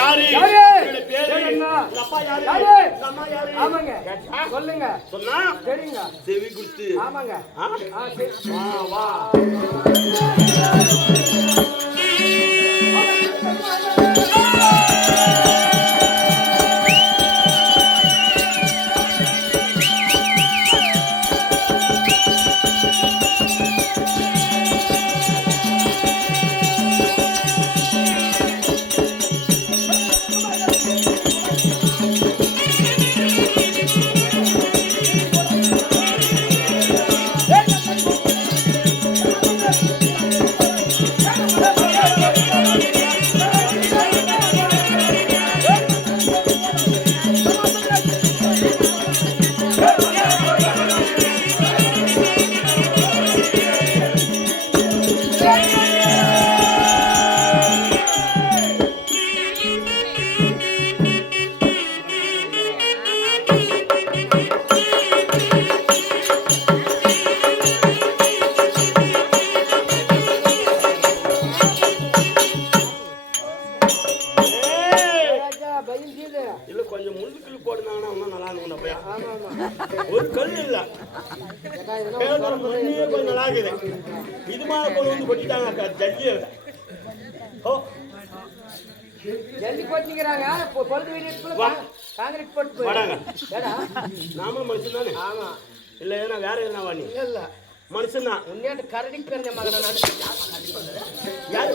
யாரு யாரு பேரு என்ன அப்பா யாரு யாரு அம்மா யாரு ஆமாங்க சொல்லுங்க சொன்னா சரிங்க செவி குடுத்து ஆமாங்க வா இல்ல கொஞ்சம் முள்ளுக்குள்ள போடுனாங்கன்னா இன்னும் நல்லா இருக்கும். ஒரு கல் இல்ல கொஞ்சம் நல்லா இருக்குது. இது மாதிரி கொண்டு வந்து கொட்டிட்டாங்க ஜல்லிய ஜல்லி போட்டுக்கிறாங்க பொழுது வீட்டுக்குள்ள காங்கிரீட் போட்டு வராங்க. நாமளும் மனுஷன் தானே. ஆமா இல்ல ஏன்னா வேற என்ன வாணி இல்ல மனுஷன் தான். உன்னையாட்டு கரடி பிறந்த மகன் யாரு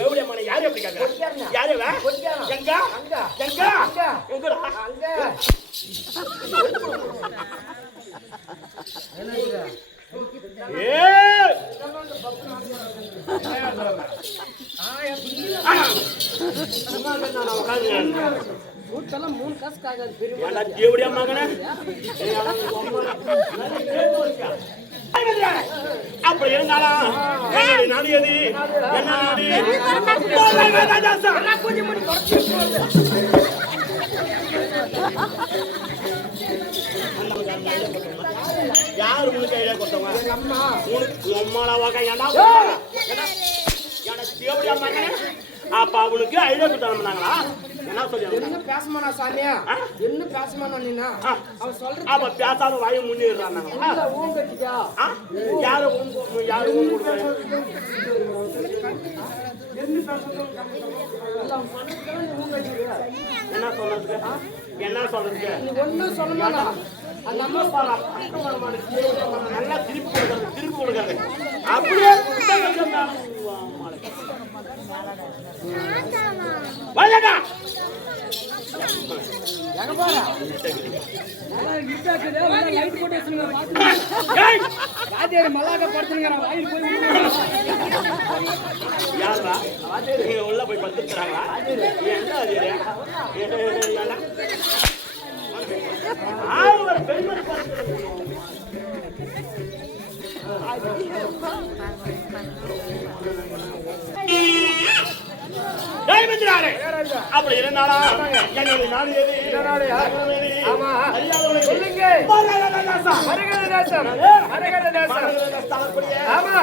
எவ்வளவு மன யாரு எப்படி கேட்கறாங்க யாரு எங்க அங்க எங்க எங்கடா அங்க வீட்டெல்லாம் 3 காசுக்கு ஆகாது பெரிய தேவடியா மகனே அப்ப இருந்தாலும் நாடு எது என்ன நாடு யாரு உனக்கு ஐடியா கொடுத்தவங்க எங்க அம்மா உனக்கு அம்மாடா வாங்க ஏன்டா எனக்கு தேவடியா மகனே அப்ப அவனுக்கு ஐடியா கொடுத்தாங்களா என்ன சொல்லி என்ன பேசமானா சாமியா என்ன பேசமானா நீனா அவன் சொல்ற அப்ப பேசாத வாயை முன்னிடுறாங்க இல்ல ஊன் கட்டிக்கா யாரு ஊன் கொடுத்தாங்க என்ன சொல்றதுக்கு என்ன சொல்றதுக்கு நீ ஒண்ணும் சொல்ல மாட்டா அந்த அம்மா பாரா நல்லா திருப்பி கொடுக்காது அப்படியே வாடா எங்க பாரா லைட் போட்டு வச்சுங்க பாத்து ராஜேரி மல்லாக படுத்துங்கற வாயில் போய் யாரா ராஜேரி உள்ள போய் படுத்துறாங்க என்ன ராஜேரி ஆறு பெண்மணி அப்படி இருந்தாலும் என்னுடைய நாடு எது ஆமா சொல்லுங்க ஆமா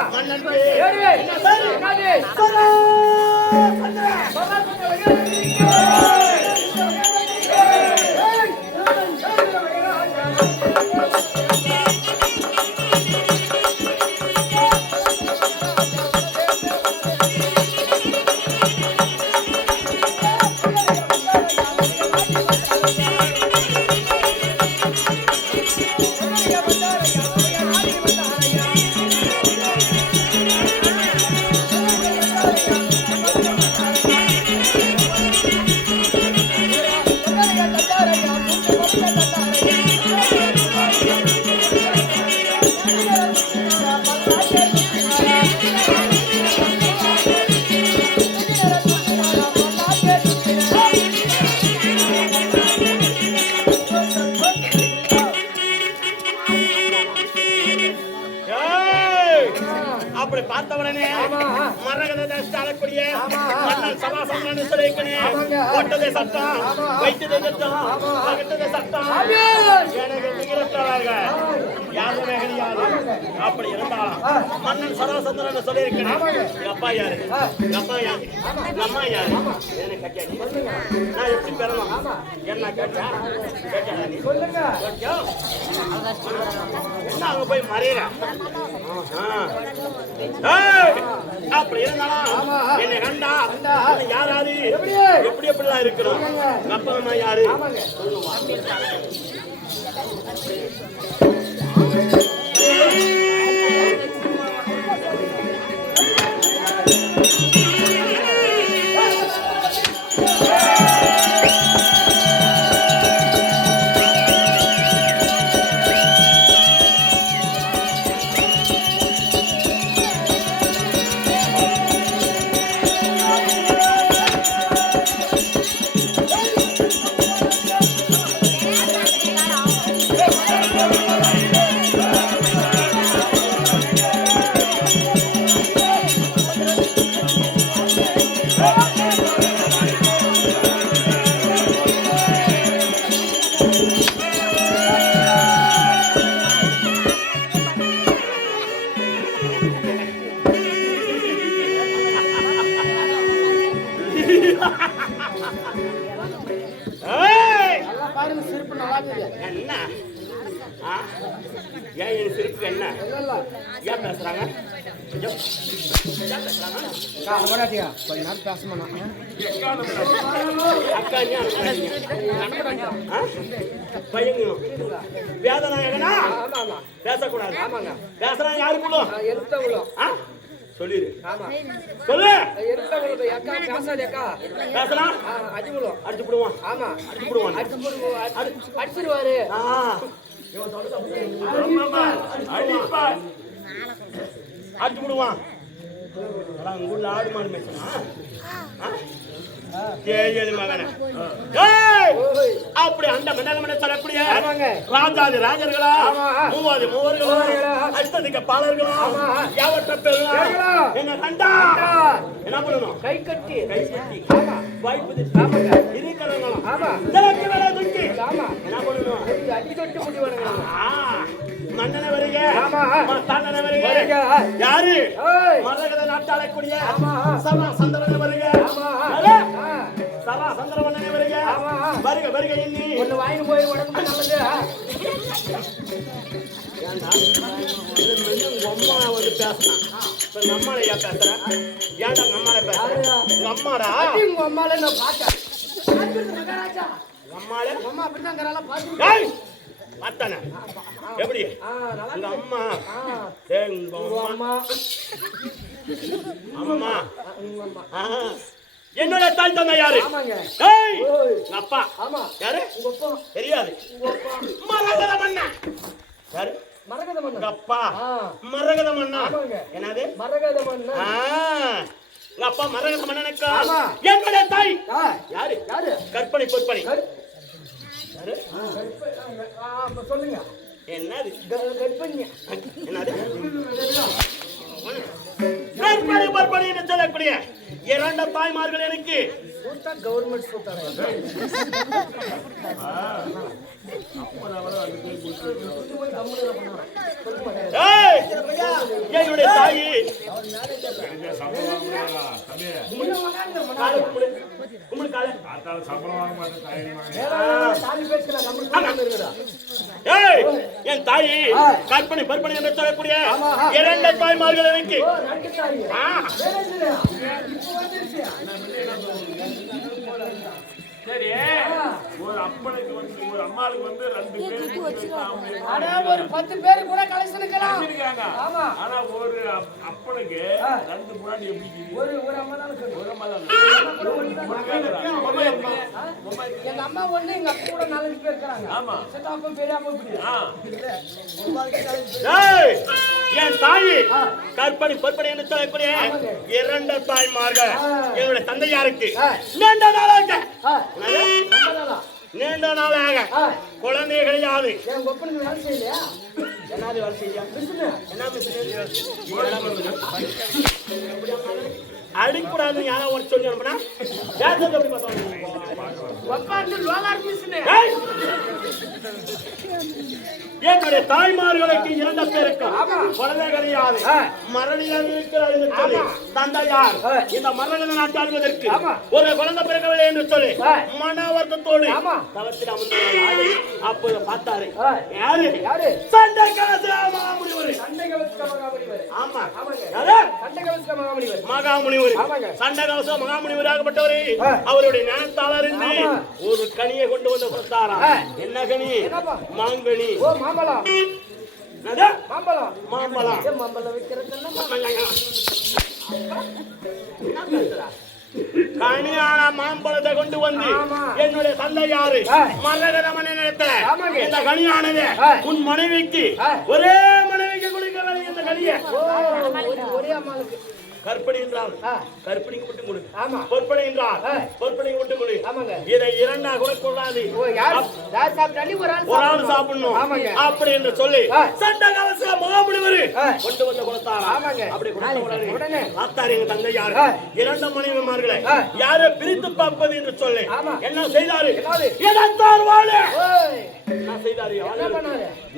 சராசரன்னு சொல்லிருக்கேன். போட்டதே சட்டம், வைத்ததே சட்டம், வகுத்ததே சட்டம். எனக்கு நிகழ்த்தாங்க யாருமே கிடையாது. அப்படி இருந்தாலும் மன்னன் சராசந்திரன் சொல்லியிருக்கேன். எங்க அப்பா யாரு, எங்க அப்பா யாரு, எங்க அம்மா யாரு, எனக்கு கட்டியாச்சு. நான் எப்படி பெறணும்? என்ன கேட்டா என்ன அங்க போய் மறையிறேன். அப்படி இருந்தாலும் என்னை கண்டா யாராரு எப்படி எப்படிலாம் இருக்கணும். அப்பா அம்மா யாரு என்ன? ஏன் என் சிரிப்புக்கு என்ன? ஏன் பேசுறாங்க? வேதனாயகனா பேசக்கூடாது. பேசுறாங்க யாருக்குள்ள சொல்லிடு. சொல்லு. பேசலாம் அடிச்சு விடுவான். அடிச்சு விடுவான். அடிச்சிருவாரு. அடிச்சு விடுவான். உள்ள ஆடு மாடு மேய்ச்சனா மகன அப்படி அந்த மண்டல சொல்லக்கூடிய ராஜாதி ராஜர்களா, மூவாதி மூவர்களா, அஷ்டதிக்க பாலர்களா, யாவற்ற பெருங்களா என்ன கண்டா என்ன பண்ணணும்? கை கட்டி வாய்ப்பு இருக்கிறவங்களும் என்ன பண்ணணும்? அடி தொட்டு முடிவானுங்க. மன்னன வருக, தன்னன வருக. யாரு? மரகத நாட்டாளக்கூடிய சந்திரன வருக. சரா சந்திரவண்ணனை வருக. வருக வருக எண்ணி ஒண்ணு வாங்கி போய் உடம்பு நல்லது. அம்மா வந்து பேசுறான். இப்ப நம்மால ஏன் பேசுற? ஏன்டா நம்மால பேசுற? அம்மாடா உங்க அம்மால நான் பார்த்தேன். அம்மால அம்மா அப்படிதான் பாத்து பார்த்தானே எப்படி உங்க அம்மா அம்மா அம்மா என்னோட தாய் தந்தை யாரு? அப்பா யாரு? தெரியாது. மரகத மன்னா யாரு? மரகத மன்னா அப்பா. மரகத மன்னா என்னது? மரகத மன்னா. அப்பா மரகத மன்னனுக்கு என்னோட தாய் யாரு? யாரு? கற்பனை பொற்பனை யாரு? சொல்லுங்க. என்னது? கற்பனை என்னது? கற்பனை பொற்பனை என்று சொல்லக்கூடிய இரண்டு தாய்மார்கள் எனக்கு கவர்மெண்ட் என்னுடைய தாயி என் தாயி கற்பனை பற்பனை என்று சொல்லக்கூடிய இரண்டு தாய்மார்கள் எனக்கு சரி. ஒரு அப்பனுக்கு வந்து ஒரு அம்மாளுக்கு வந்து 2 பேர் ஆனா ஒரு 10 பேர் கூட கலெக்ஷன் இருக்காங்க. ஆமா. ஆனா ஒரு அப்பனுக்கு 2 முன்னாடி எப்படி ஒரு அம்மா தான் இருக்கு. ஒரு அம்மா தான். எங்க அம்மா ஒண்ணு எங்க அப்பா கூட 4 பேர் இருக்காங்க. ஆமா. செட்டாப்ப பெரியப்பா இப்படி. ஏய் என் தாயி கற்பனை பொற்பனை என்று சொல்லக்கூடிய இரண்டு தாய்மார்கள் என்னுடைய தந்தையாருக்கு நீண்ட நாளாக நீண்ட நாளாக குழந்தை கிடையாது. என்னது வேலை செய்யா? என்ன அடிக்கூடாதுன்னு யாரோ ஒரு சொல்லி அனுப்புனா பேசுறது எப்படி பார்த்தோம் உட்கார்ந்து லோலார் மிஷினு. என்னுடைய தாய்மார்களுக்கு 2 பேருக்கு குழந்தை கிடையாது மரணியாக இருக்கிறார் என்று சொல்லி தந்தையார் இந்த மரண நாட்டு ஆள்வதற்கு ஒரு குழந்தை பிறக்கவில்லை என்று சொல்லி மன வருத்தத்தோடு தவத்தில் அமர்ந்தார். அப்போது பார்த்தாரு யாரு சண்டை கலச மகாமுனிவர். ஆமா மகாமுனிவர் சண்டை கலச மகாமுனிவராகப்பட்டவரே அவருடைய ஞானத்தாளர் ஒரு கனியை கொண்டு வந்து கொடுத்தாரா. என்ன கனி? மாங்கனி. மாம்பழம் மாம்பழம் மாம்பழம் மாம்பழம் வைக்கிறதுன்னா கனியான மாம்பழத்தை கொண்டு வந்து என்னுடைய தந்தையாரு மரகதமனை நடத்த இந்த கனியானது உன் மனைவிக்கு ஒரே மனைவிக்கு கொடுக்க வேண்டிய இந்த கனியை ஒரே அம்மாளுக்கு கற்பனை என்றால் கற்பனைக்கு விட்டு கொடு. பொற்பனை என்றால் பொற்பனைக்கு விட்டு கொடு. இதை 2 கூட கொள்ளாது. ஒரு ஆள் சாப்பிடணும் அப்படி என்று சொல்லி சண்டை கவச மகாமுனிவர் கொண்டு வந்து கொடுத்தாரா. அப்படி கொடுத்த உடனே ஆத்தார் எங்க தந்தையார் 2 மனைவிமார்களை யாரை பிரித்து பார்ப்பது என்று சொல்லி என்ன செய்தாரு? எதத்தார் வாழ என்ன செய்தாரு?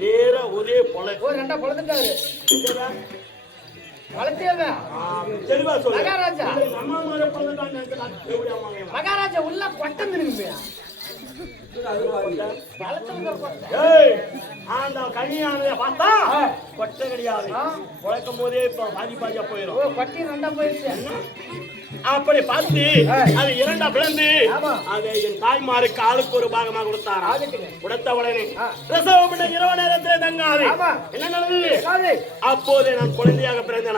நேர ஒரே பொலை 2 பொழுதுட்டாரு. தெளிவா சொல்லு. மகாராஜா உள்ள கொட்டம் திரும்பியா அந்த கனியானதை பார்த்தா கொட்டை கிடையாது. உழைக்கும் போதே பாதி பாதியா போயிடும். கொட்டி 2 போயிடுச்சு. அப்படி பார்த்து அது 2 பிளந்து அதை என் தாய்மாருக்கு ஆளுக்கு ஒரு பாகமாக கொடுத்தாரா. கொடுத்த உடனே பிரசவம் இரவு நேரத்திலே தங்காது. என்ன நடந்தது? அப்போதே நான் குழந்தையாக பிறந்தேன்.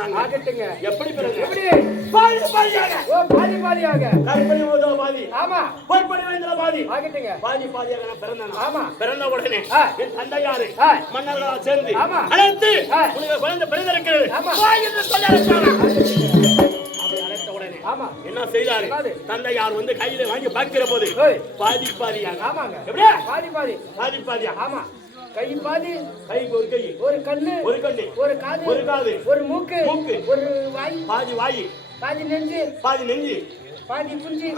எப்படி பிறந்தேன்? பாதி பாதியாக கற்பனை பாதி பொற்பனை பாதி பாதி பாதியாக நான் பிறந்தேன். பிறந்த உடனே என் தந்தையாரு மன்னர்களால் சேர்ந்து அழைத்து உனக்கு குழந்தை பிறந்திருக்கிறது என்ன செய்தாரு? தந்தையார் வந்து கையில வாங்கி பார்க்கிற போது பாதி பாதியாக பாதி பாதியா கை பாதி கை ஒரு கை ஒரு கண்ணு ஒரு கண்ணு ஒரு காது ஒரு காது ஒரு மூக்கு ஒரு வாய் பாதி வாய் பாதி நெஞ்சு பாதி புஞ்சி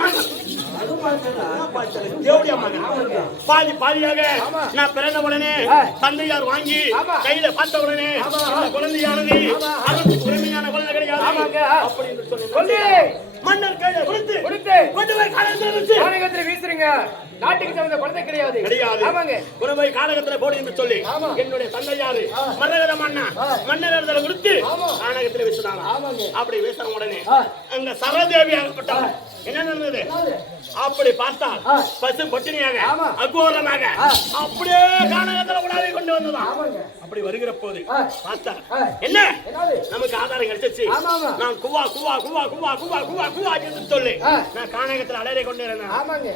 பாதி பாதியாக நான் பிறந்த உடனே தந்தையார் வாங்கி கையில பார்த்த உடனே குழந்தையானது உரிமையான குழந்தை கிடையாது அப்படின்னு சொல்லி மன்னர் கையில கொடுத்து கொண்டு போய் காலகத்தில் வீசுறீங்க. நாட்டுக்கு தகுந்த குழந்தை கிடையாது. கொண்டு போய் காலகத்தில் போடு என்று சொல்லி என்னுடைய தந்தையாரு மரகத மன்னர் கொடுத்து கானகத்தில் வீசுறாங்க. அப்படி வீசுற உடனே அங்க சரதேவி ஆகப்பட்டவர் என்ன நடந்தது? அப்படி பார்த்தால் பசு பட்டினியாக அகோரமாக அப்படியே கானகத்தில் உணவை கொண்டு வந்ததான். அப்படி வருகிற போது பார்த்தா என்ன நமக்கு ஆதாரம் கிடைச்சிச்சு. நான் குவா குவா குவா குவா குவா குவா குவா என்று சொல்லி நான் கானகத்தில் அலறி கொண்டு இருந்தேன்.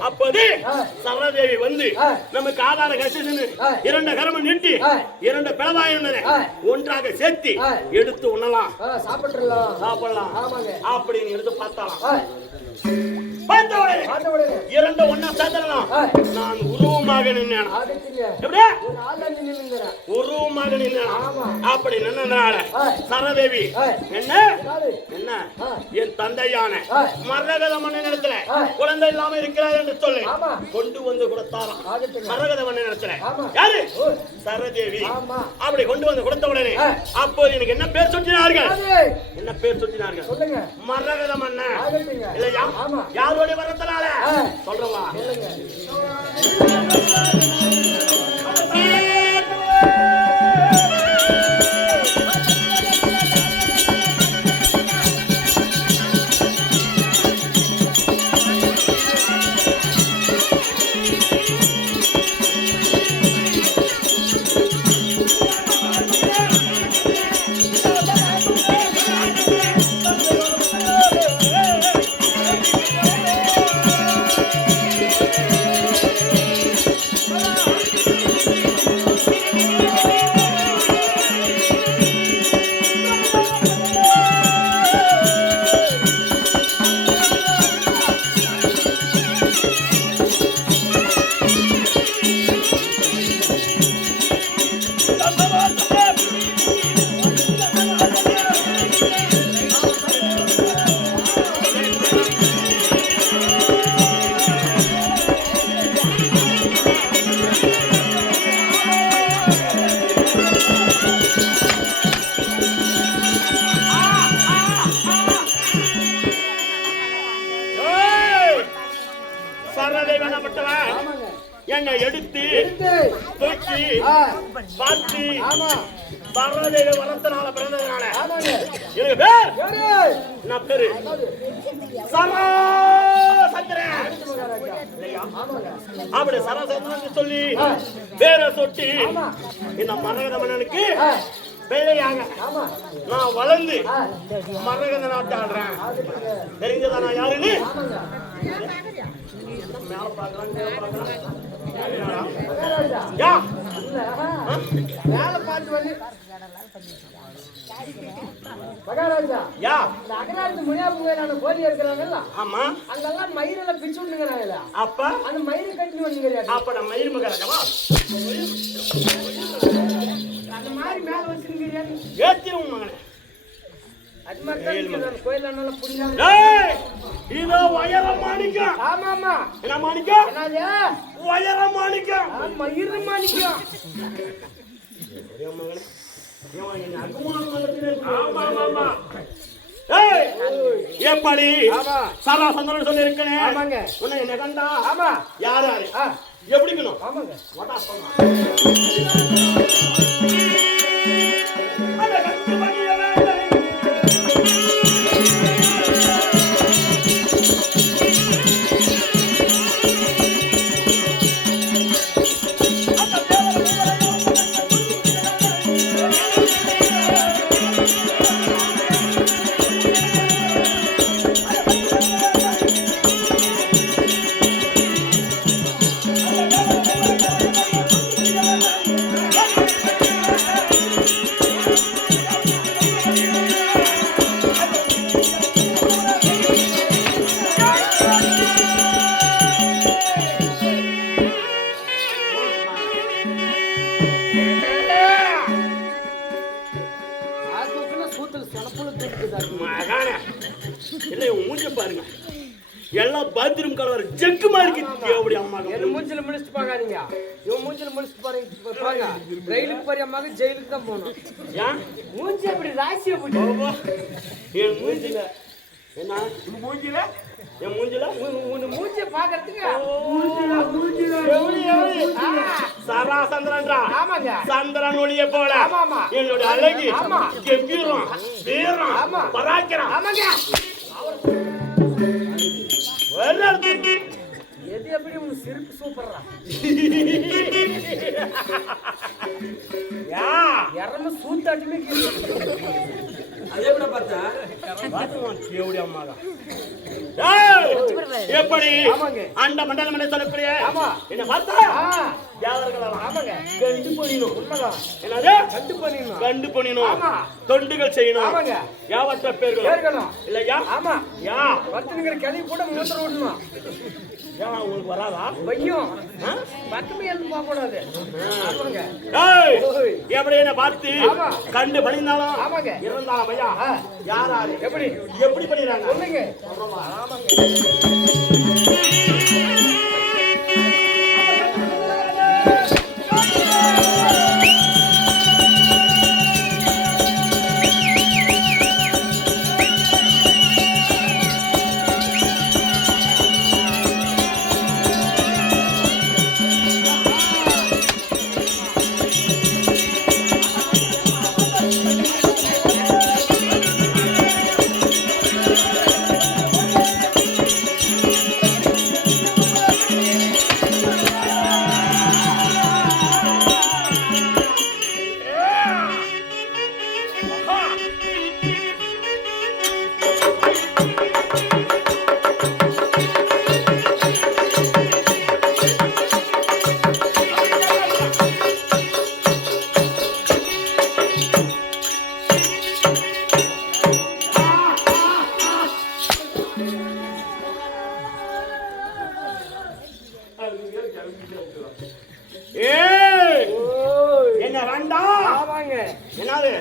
அப்போது சரதேவி வந்து நமக்கு ஆதாரம் கிடைச்சிச்சுன்னு 2 கரம நீட்டி 2 பிளவாய் இருந்தது ஒன்றாக சேர்த்து எடுத்து உண்ணலாம் சாப்பிடலாம் அப்படின்னு எடுத்து பார்த்தாலாம். இரண்டு ஒன்னா சேர்த்தலாம். நான் உருவமாக நின்னேன். உருவமாக நின்னேன். அப்படி நின்னதுனால சரதேவி என்ன என்ன என் தந்தையான மரகத மன்னனிடத்துல குழந்தை இல்லாம இருக்கிறார் என்று சொல்லி கொண்டு வந்து கொடுத்தாராம். மரகத மன்னனிடத்துல யாரு? சரதேவி. அப்படி கொண்டு வந்து கொடுத்த உடனே அப்போது எனக்கு என்ன பேர் சுற்றினார்கள்? என்ன பேர் சுற்றினார்கள்? மரகத மன்னன் இல்லையா? யாருடைய வரத்தினால சொல்றவா? சரணதேவ என்னப்பட்டவன் ஆமாங்க. என்னை எடுத்து எடுத்து தூக்கி ஆ, பார்த்து ஆமா சரணதேவ வரத்தினால பிறந்ததுனால ஆமாங்க. எனக்கு பேர் ஏய், என்ன பேரு சரா சந்திரன் மகாராஜா. இல்லையா? ஆமாங்க. அப்படி சரசந்திரன் சொல்லி பேரை சொட்டி ஆமா. இந்த மரகத மன்னனுக்கு ஆ, பிள்ளையாக ஆமா. நான் வளர்ந்து ஆ, மரகத நாட்டு ஆடுறேன். அதுக்கு தெரிஞ்சதா நான் யாருன்னு? ஆமாங்க. மேல பார்க்கறான், கீழே பார்க்கறான். மகாராஜா. யா, இல்ல, வேலை பார்த்து வந்து மகாராஜா யா, இந்த அகராஜ் முனியாபுங்க கோழி இருக்கிறாங்கல்ல ஆமா. அங்கெல்லாம் மயிரெல்லாம் பிச்சு விட்டுங்கிறாங்கல்ல அப்ப அந்த மயிறு கட்டி வந்துங்கிறாரு அப்ப நான் மயில் மகாராஜாவா? அந்த மாதிரி மேல வச்சிருக்கிறாரு ஏத்திரும் மகனே. அது மாதிரி தான் இருக்குது. அந்த கோயில் நல்லா புரியாம ஏய், இதோ வயர மாணிக்கம். ஆமா ஆமா என்ன மாணிக்கம்? என்னது வயர மாணிக்கம். மயிறு மாணிக்கம் ஏன் மகனே? ஏன் என்னை அகுமானம் பண்ணதுன்னு இருக்கு? ஆமா, ஆமா, ஆமா. ஏய், எப்படி ஆமா. சராசந்திரன் சொல்லி இருக்கேன். ஆமாங்க. உன்னை என்ன கண்டா? ஆமா யாரு யாரு? ஆ, எப்படி இருக்கணும்? ஆமாங்க. வாடா போலாம். அட கட்டு மணிய வேலை. மகானே, இல்லை உன் மூஞ்ச பாருங்க. எல்லாம் பாத்ரூம் கலர் ஜெக்கு மாதிரி இருக்கு. அப்படி அம்மா என்ன மூஞ்சில முடிச்சுட்டு பாக்காதீங்க. இவன் மூஞ்சில முடிச்சுட்டு பாருங்க. ரயிலுக்கு போறிய மக ஜெயிலுக்கு தான் போகணும். ஏன் மூஞ்சி அப்படி ராசியை போட்டு என் மூஞ்சில என்ன மூஞ்சில என் மூஞ்சில உன் மூஞ்சிய பாக்குறதுக்கு சராசந்திரன்றா. ஆமாங்க. சந்திரன் ஒளிய போல ஆமா, ஆமா. என்னோட அழகு ஆமா. கம்பீரம் வீரம் ஆமா. பராக்கிரம் ஆமாங்க. வரலாறு. எது எப்படி உன் சிரிப்பு சூப்பர்ரா. யா இறம சூத்தாட்டுமே அதே கூட பார்த்தா கேவடி அம்மாடா. ஏய், எப்படி ஆமாங்க. அண்ட மண்டலம் என்ன சொல்லக்கூடிய ஆமா. என்ன பார்த்தா ஆ, யாவர்களாம் ஆமாங்க. கண்டு பண்ணினோம். உண்மைதான். என்னது கண்டு பண்ணிடணும். கண்டு பண்ணினோம். ஆமா. தொண்டுகள் செய்யணும். ஆமாங்க. யாவற்ற பேர்கள் கேட்கணும். இல்லையா? ஆமா. யா பத்துங்கிற கிளி கூட மூத்தர் விடணும். ஏன் உங்களுக்கு வராதா? பையும் ஆ? பக்கமே எழுந்து பார்க்க கூடாது. ஆமாங்க. ஏய், ஓய். எப்படி என்ன பார்த்து ஆமா. கண்டு பண்ணினாலும் ஆமாங்க. இருந்தாலும் பையா ஆ. யாராரு எப்படி எப்படி பண்ணிடுறாங்க? சொல்லுங்க. ஏய், ஓய். என்ன வேண்டா? ஆமாங்க. என்னது?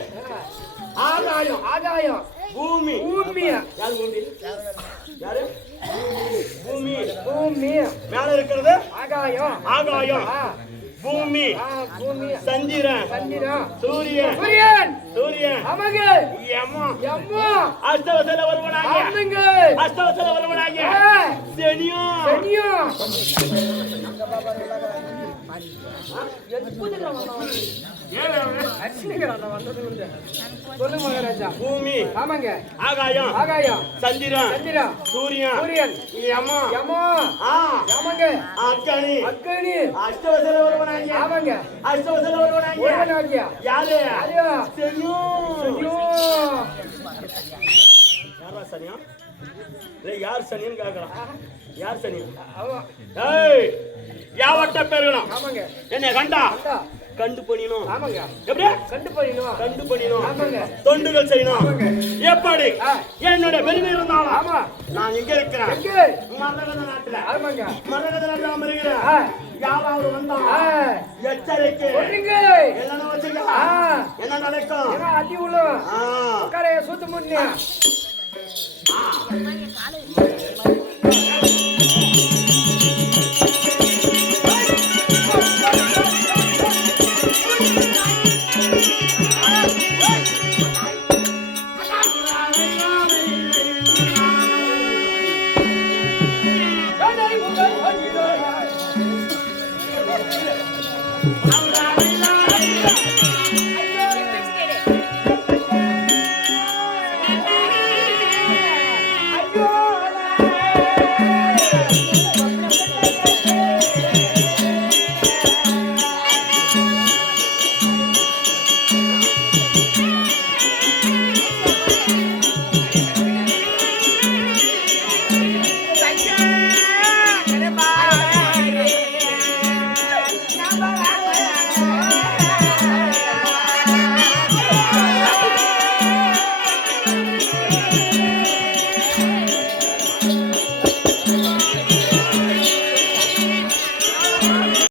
ஆகாயம் ஆகாயம் பூமி பூமிய யாரு பூமி? யாரு பூமி? பூமி மேல இருக்கிறது ஆகாயம் ஆகாயம். ஆ, பூமி பூமி சந்திரன் சந்திரன் சூரியன் சூரியன் சூரியன் ஆமாங்க யம எம்மா அஷ்டவசல வருவனாக ஆமாங்க அஷ்டவசல வருவனாக சனியும் சனியும் சொல்லுங்க மகாராஜா பூமி ஆமாங்க ஆகாயம் ஆகாயம் சந்திரன் சந்திரன் சூரியன் சூரியன் யம யமா ஆமாங்க அக்கனி அக்கனி அஷ்டவசல வருவனாக ஆமாங்க அஷ்டவசல வருவனாக ஒருவனாகிய யாரு யாரு சனியும் சனியும் யாரா சனியா யார் சனின்னு கேக்குறான் யார் சனியா ஆமா ஏய் யாவட்ட பெருகணும் ஆமாங்க என்ன கண்டா அண்டா கண்டு பண்ணினோம் ஆமாங்க எப்படி கண்டு போயிடுவா கண்டு பண்ணினோம் ஆமாங்க தொண்டுகள் செய்யணும் எப்படி ஆ. என்னுடைய பெருமை இருந்தாலும் ஆமா நான் எங்க இருக்கிறேன் எங்க மரகத நாட்டுல ஆமாங்க மரகத நாட்டுல ஆ. இருக்கிறேன் யாராவது வந்தா ஆ. எச்சரிக்கை சொல்லுங்க என்ன வச்சுக்க ஆ. என்ன நடக்கும் ஏன்னா அடி உள்ள ஆ. உட்கார சூத்து முன்னே I'm